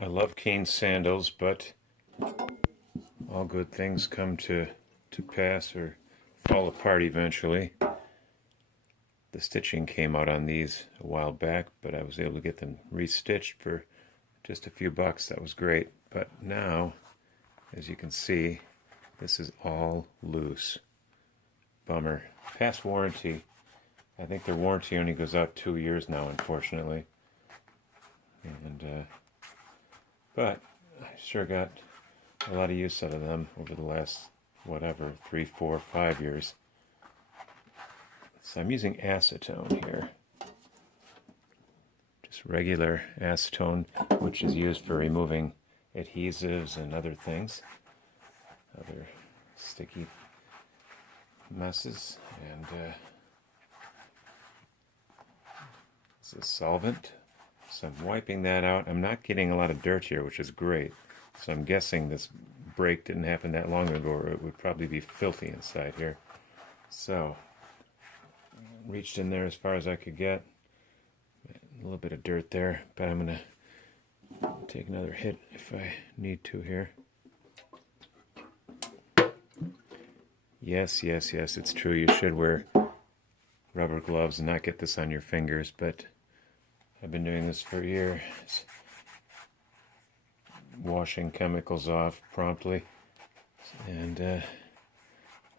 I love cane sandals, but all good things come to pass or fall apart eventually. The stitching came out on these a while back, but I was able to get them restitched for just a few bucks. That was great. But now, as you can see, this is all loose. Bummer. Past warranty. I think their warranty only goes out 2 years now, unfortunately. And but I sure got a lot of use out of them over the last, whatever, 3, 4, 5 years. So I'm using acetone here. Just regular acetone, which is used for removing adhesives and other things, other sticky messes. And this is solvent. So I'm wiping that out. I'm not getting a lot of dirt here, which is great. So I'm guessing this break didn't happen that long ago, or it would probably be filthy inside here. So reached in there as far as I could get. A little bit of dirt there, but I'm going to take another hit if I need to here. Yes, yes, yes, it's true. You should wear rubber gloves and not get this on your fingers, but I've been doing this for years. Washing chemicals off promptly. And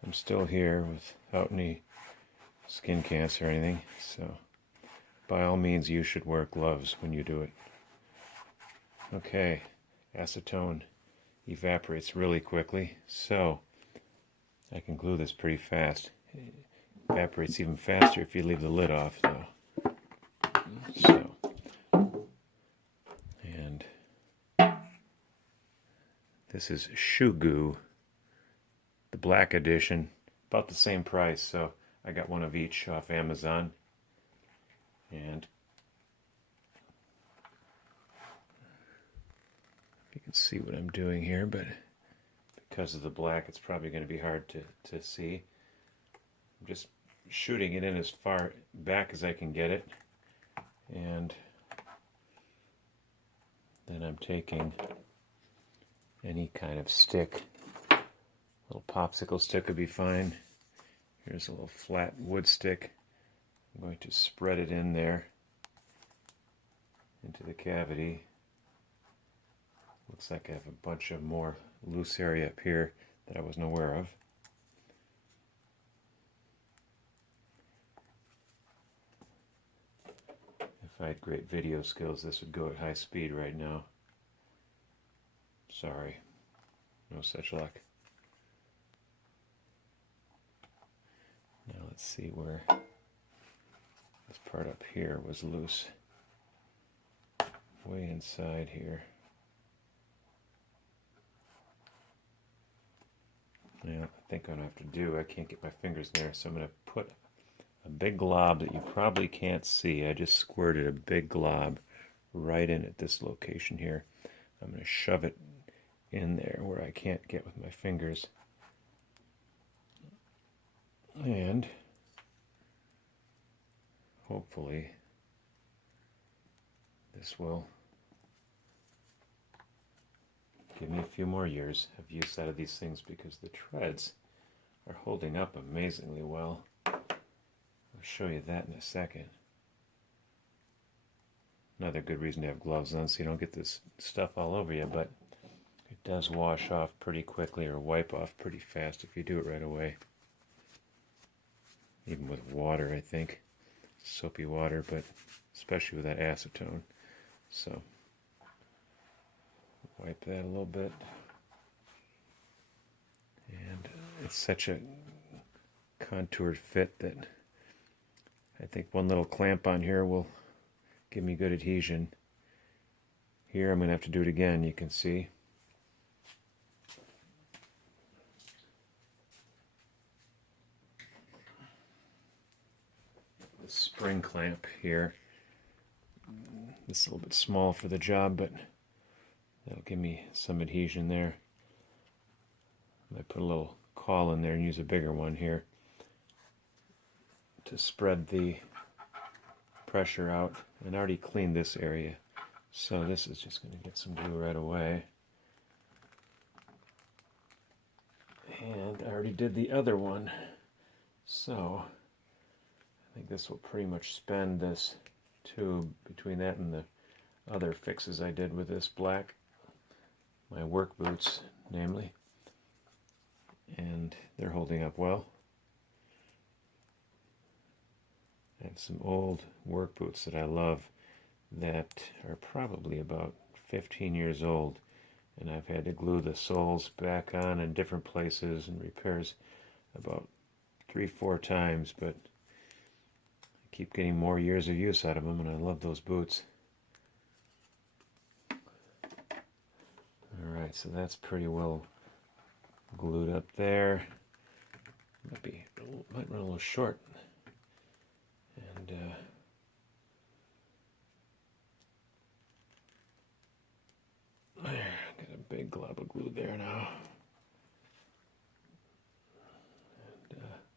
I'm still here without any skin cancer or anything, so by all means you should wear gloves when you do it. Okay, acetone evaporates really quickly, so I can glue this pretty fast. It evaporates even faster if you leave the lid off, though. So, and this is Shoe Goo, the black edition, about the same price, so I got one of each off Amazon. And you can see what I'm doing here, but because of the black, it's probably going to be hard to see. I'm just shooting it in as far back as I can get it. And then I'm taking any kind of stick. A little popsicle stick would be fine. Here's a little flat wood stick. I'm going to spread it in there into the cavity. Looks like I have a bunch of more loose area up here that I wasn't aware of. If I had great video skills, this would go at high speed right now. Sorry, no such luck. Now let's see where this part up here was loose. Way inside here. Now, I think what I have to do, I can't get my fingers in there, so I'm going to put a big glob that you probably can't see. I just squirted a big glob right in at this location here. I'm going to shove it in there where I can't get with my fingers. And hopefully this will give me a few more years of use out of these things, because the treads are holding up amazingly well. I'll show you that in a second. Another good reason to have gloves on, so you don't get this stuff all over you, but it does wash off pretty quickly, or wipe off pretty fast if you do it right away. Even with water, I think. Soapy water, but especially with that acetone. So, wipe that a little bit. And it's such a contoured fit that I think one little clamp on here will give me good adhesion. Here I'm going to have to do it again, you can see. The spring clamp here. This is a little bit small for the job, but that'll give me some adhesion there. I might put a little caul in there and use a bigger one here to spread the pressure out. And I already cleaned this area So this is just going to get some glue right away. And I already did the other one, so I think this will pretty much spend this tube between that and the other fixes I did with this black, my work boots namely, and they're holding up well. I have some old work boots that I love that are probably about 15 years old, and I've had to glue the soles back on in different places and repairs about 3-4 times, but I keep getting more years of use out of them, and I love those boots. Alright, so that's pretty well glued up there. Might run a little short. And there, got a big glob of glue there now.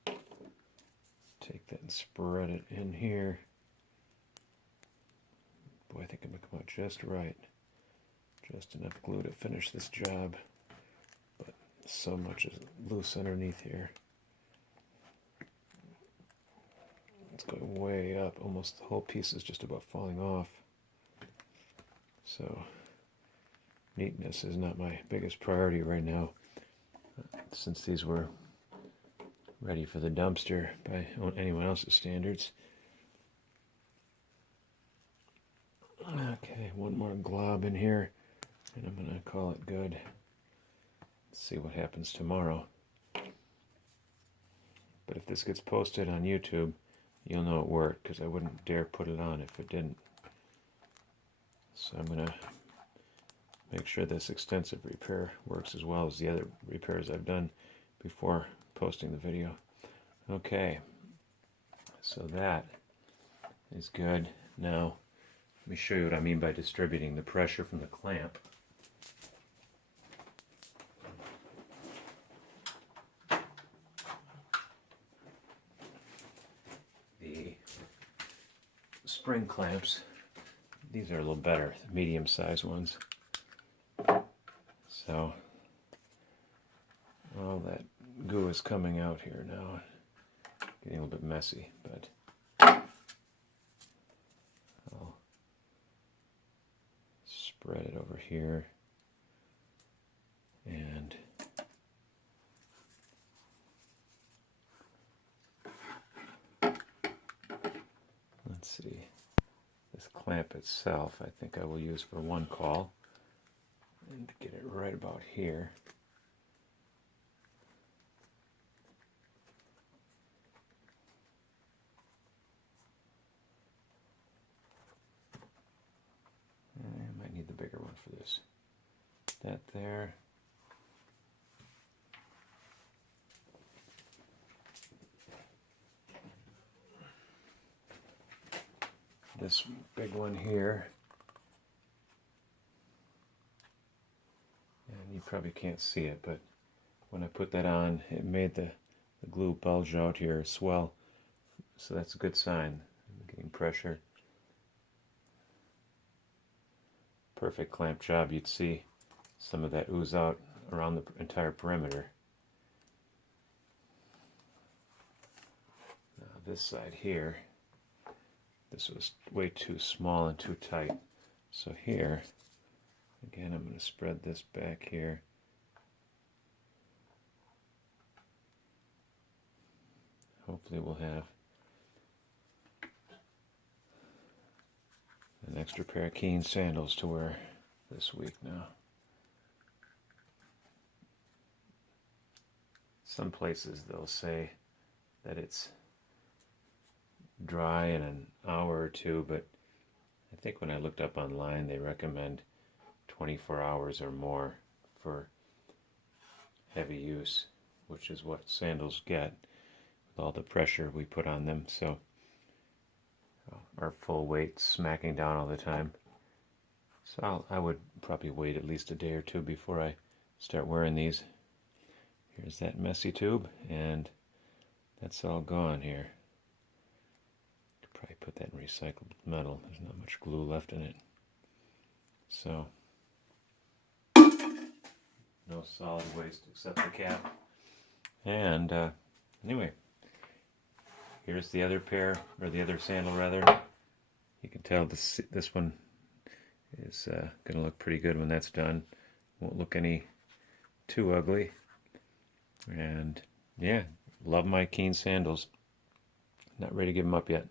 And take that and spread it in here. Boy, I think I'm going to come out just right. Just enough glue to finish this job. But so much is loose underneath here. It's going way up. Almost the whole piece is just about falling off. So neatness is not my biggest priority right now, since these were ready for the dumpster by anyone else's standards. Okay, one more glob in here, and I'm going to call it good. Let's see what happens tomorrow. But if this gets posted on YouTube, you'll know it worked, because I wouldn't dare put it on if it didn't. So I'm going to make sure this extensive repair works as well as the other repairs I've done before posting the video. Okay, so that is good. Now, let me show you what I mean by distributing the pressure from the clamp. The spring clamps, these are a little better, medium-sized ones. So all that goo is coming out here now, getting a little bit messy, but I'll spread it over here, and let's see, this clamp itself I think I will use for one call, and to get it right about here. I might need the bigger one for this. That there. This big one here. And you probably can't see it, but when I put that on, it made the glue bulge out here, swell. So that's a good sign. I'm getting pressure. Perfect clamp job. You'd see some of that ooze out around the entire perimeter. Now this side here, this was way too small and too tight. So here, again, I'm going to spread this back here. Hopefully we'll have an extra pair of Keen sandals to wear this week now. Some places they'll say that it's dry in an hour or two, but I think when I looked up online they recommend 24 hours or more for heavy use, which is what sandals get with all the pressure we put on them. So our full weight smacking down all the time. So I would probably wait at least a day or two before I start wearing these. Here's that messy tube, and that's all gone here. Could probably put that in recycled metal. There's not much glue left in it. So no solid waste except the cap. And anyway, here's the other pair, or the other sandal rather. You can tell this one is going to look pretty good when that's done. Won't look any too ugly. And yeah, love my Keen sandals. Not ready to give them up yet.